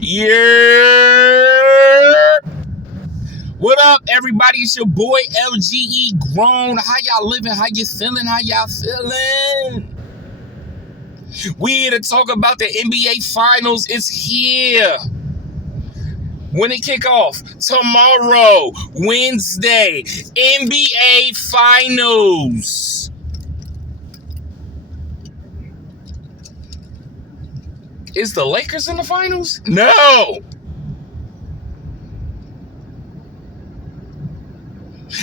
Yeah. What up, everybody? It's your boy LGE Grown. How y'all living? How you feeling? How y'all feeling? We here to talk about the NBA Finals. It's here. When it kick off? Tomorrow, Wednesday, NBA Finals. Is the Lakers in the finals? No.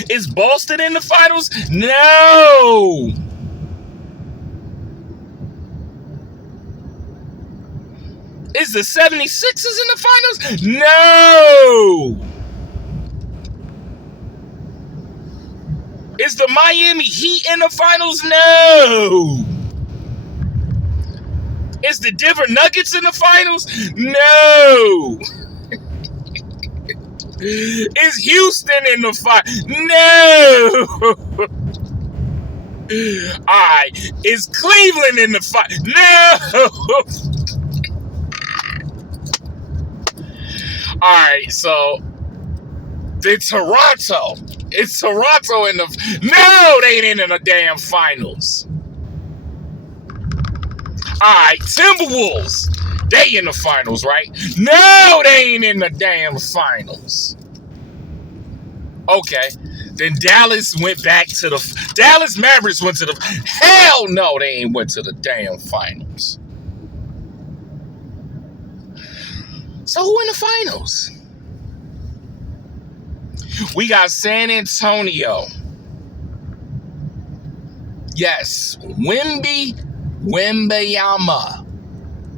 Is Boston in the finals? No. Is the 76ers in the finals? No. Is the Miami Heat in the finals? No. Is the Denver Nuggets in the finals? No. Is Houston in the finals? No. All right. Is Cleveland in the finals? No. All right. So it's Toronto. It's Toronto in the. No, they ain't in the damn finals. All right, Timberwolves, they in the finals, right? No, they ain't in the damn finals. Okay, then Dallas went back to the. Dallas Mavericks went to the. Hell no, they ain't went to the damn finals. So who in the finals? We got San Antonio. Yes, Wembanyama.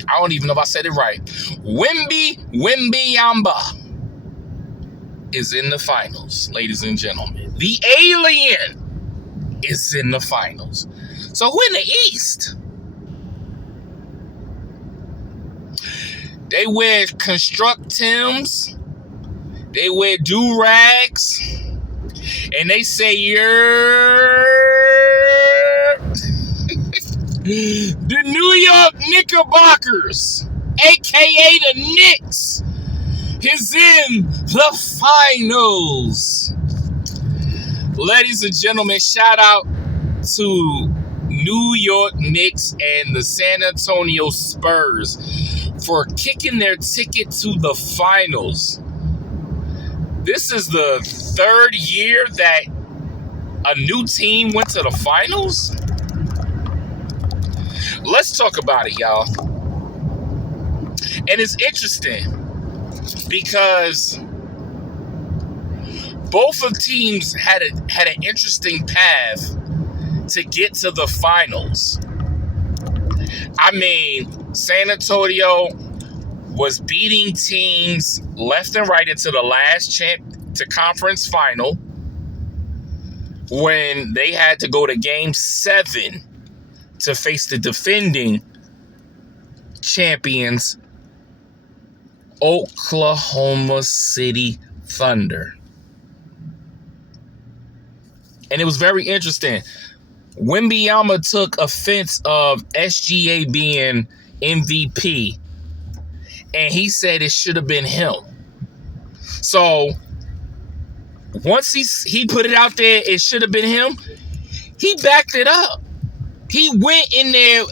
I don't even know if I said it right. Wembanyama is in the finals, ladies and gentlemen. The alien is in the finals. So who in the East? They wear construct Timbs. They wear do-rags. And they say, the New York Knickerbockers, a.k.a. the Knicks, is in the finals. Ladies and gentlemen, shout out to New York Knicks and the San Antonio Spurs for kicking their ticket to the finals. This is the third year that a new team went to the finals? Let's talk about it, y'all. And it's interesting because both of teams had an interesting path to get to the finals. I mean, San Antonio was beating teams left and right into the last conference final when they had to go to Game 7 to face the defending champions, Oklahoma City Thunder. And it was very interesting. Wembanyama took offense of SGA being MVP, and he said it should have been him. So once he put it out there, it should have been him, he backed it up. He went in there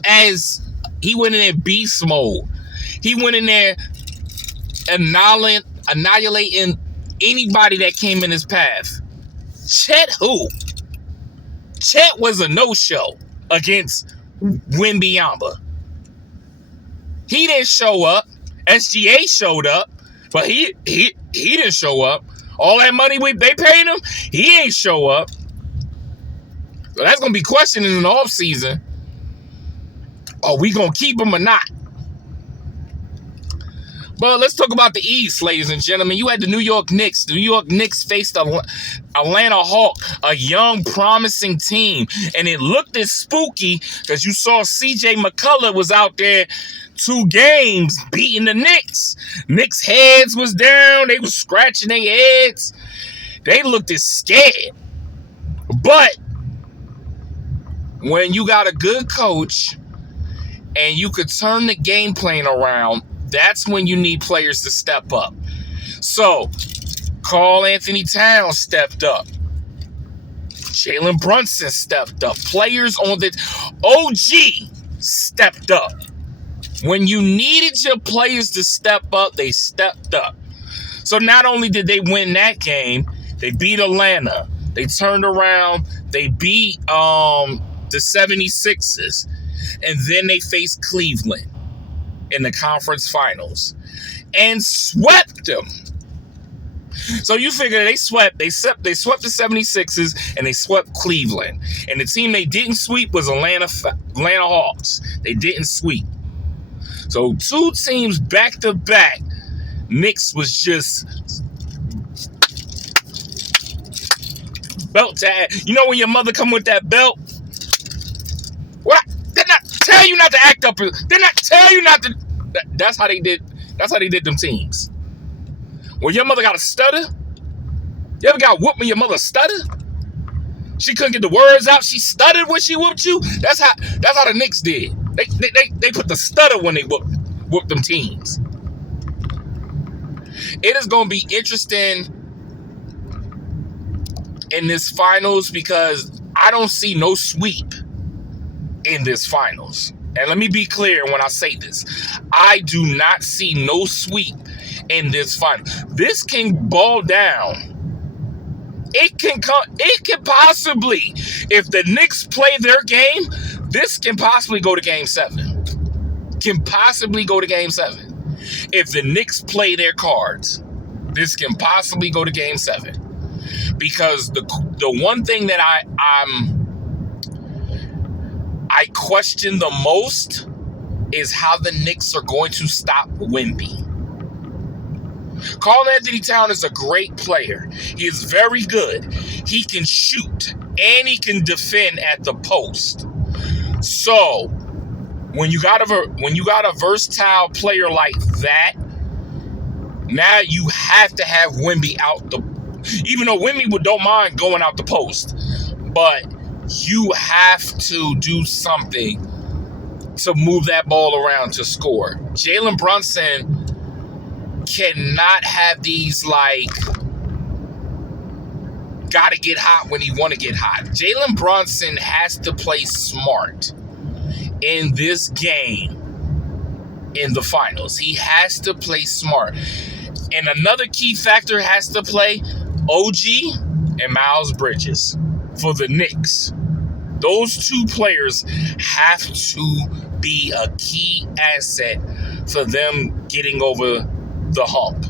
beast mode. He went in there annihilating anybody that came in his path. Chet who? Chet was a no-show against Wembanyama. He didn't show up. SGA showed up, but he didn't show up. All that money they paid him, he ain't show up. So that's going to be questioned in the offseason. Are we going to keep him or not? But let's talk about the East, ladies and gentlemen. You had the New York Knicks. The New York Knicks faced Atlanta Hawk, a young, promising team. And it looked as spooky because you saw CJ McCullough was out there 2 games beating the Knicks. Knicks' heads was down. They was scratching their heads. They looked as scared. But when you got a good coach and you could turn the game plan around That's when you need players to step up. So, Karl Anthony Towns stepped up. Jalen Brunson stepped up. Players on the OG stepped up. When you needed your players to step up, they stepped up. So not only did they win that game, they beat Atlanta. They turned around. They beat the 76ers. And then they faced Cleveland in the conference finals and swept them. So you figure they swept the 76ers and they swept Cleveland. And the team they didn't sweep was Atlanta Hawks. They didn't sweep. So 2 teams back to back. Knicks was just belt to ass. You know when your mother come with that belt? What? Did not tell you not to act up. Did not tell you not to. That's how they did. That's how they did them teams. When your mother got a stutter, you ever got whooped when your mother stuttered? She couldn't get the words out. She stuttered when she whooped you. That's how the Knicks did. They put the stutter when they whooped them teams. It is going to be interesting in this finals because I don't see no sweep in this finals. And let me be clear when I say this. I do not see no sweep in this final. This can ball down. It can possibly, if the Knicks play their game, this can possibly go to game 7. Can possibly go to game 7. If the Knicks play their cards, this can possibly go to game 7. Because the one thing that I question the most is how the Knicks are going to stop Wemby. Karl Anthony Towns is a great player. He is very good. He can shoot and he can defend at the post. So when you got a versatile player like that, now you have to have Wemby out the. Even though Wemby don't mind going out the post, but you have to do something to move that ball around to score. Jalen Brunson cannot have these gotta get hot when he want to get hot. Jalen Brunson has to play smart in this game in the finals. He has to play smart. And another key factor has to play OG and Miles Bridges for the Knicks. Those 2 players have to be a key asset for them getting over the hump.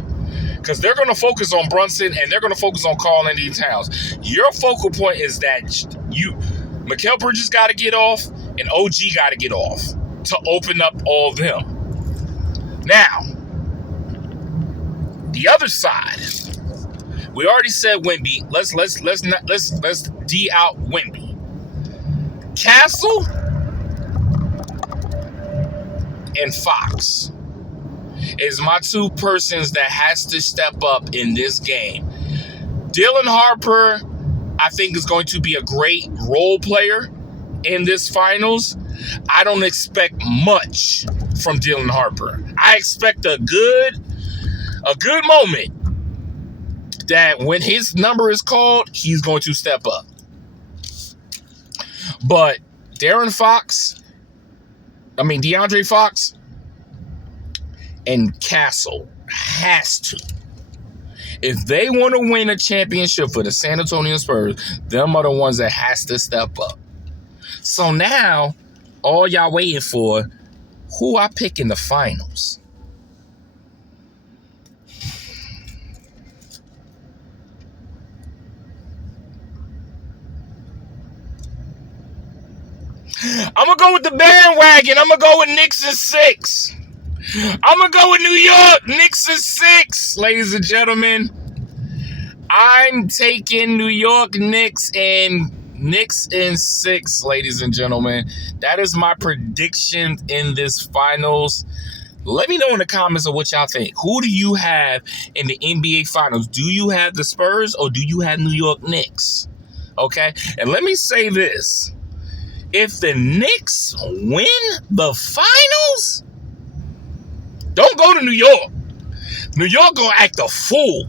Because they're going to focus on Brunson and they're going to focus on Karl Anthony Towns. Your focal point is that Mikal Bridges got to get off and OG got to get off to open up all of them. Now, the other side, we already said Wemby. Let's D out Wemby. Castle and Fox is my 2 persons that has to step up in this game. Dylan Harper, I think, is going to be a great role player in this finals. I don't expect much from Dylan Harper. I expect a good moment that when his number is called, he's going to step up. But DeAndre Fox and Castle has to. If they want to win a championship for the San Antonio Spurs, them are the ones that has to step up. So now, all y'all waiting for, who I pick in the finals? I'm going to go with the bandwagon. I'm going to go with Knicks in 6. I'm going to go with New York. Knicks in 6, ladies and gentlemen. I'm taking New York Knicks and Knicks in 6, ladies and gentlemen. That is my prediction in this finals. Let me know in the comments of what y'all think. Who do you have in the NBA finals? Do you have the Spurs or do you have New York Knicks? Okay? And let me say this. If the Knicks win the finals, Don't go to New York. New York gonna act a fool.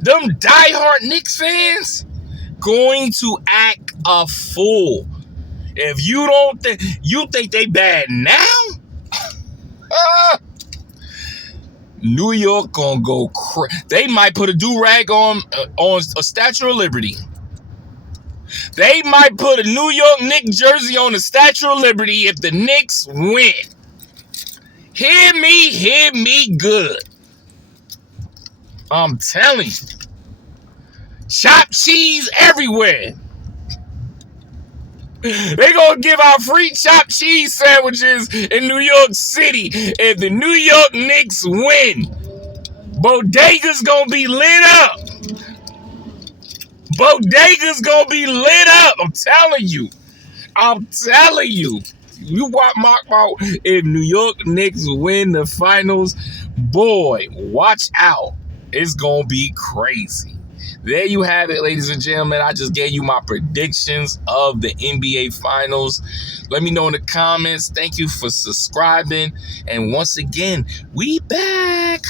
Them diehard Knicks fans going to act a fool. If you don't think they bad now, New York gonna go crazy. They might put a do-rag on a Statue of Liberty. They might put a New York Knicks jersey on the Statue of Liberty if the Knicks win. Hear me good. I'm telling you. Chopped cheese everywhere. They gonna give out free chopped cheese sandwiches in New York City if the New York Knicks win. Bodega's gonna be lit up. Bodega's gonna be lit up. I'm telling you. You mark my if New York Knicks win the finals, boy, watch out. It's gonna be crazy. There you have it, ladies and gentlemen. I just gave you my predictions of the NBA Finals. Let me know in the comments. Thank you for subscribing. And once again, we back.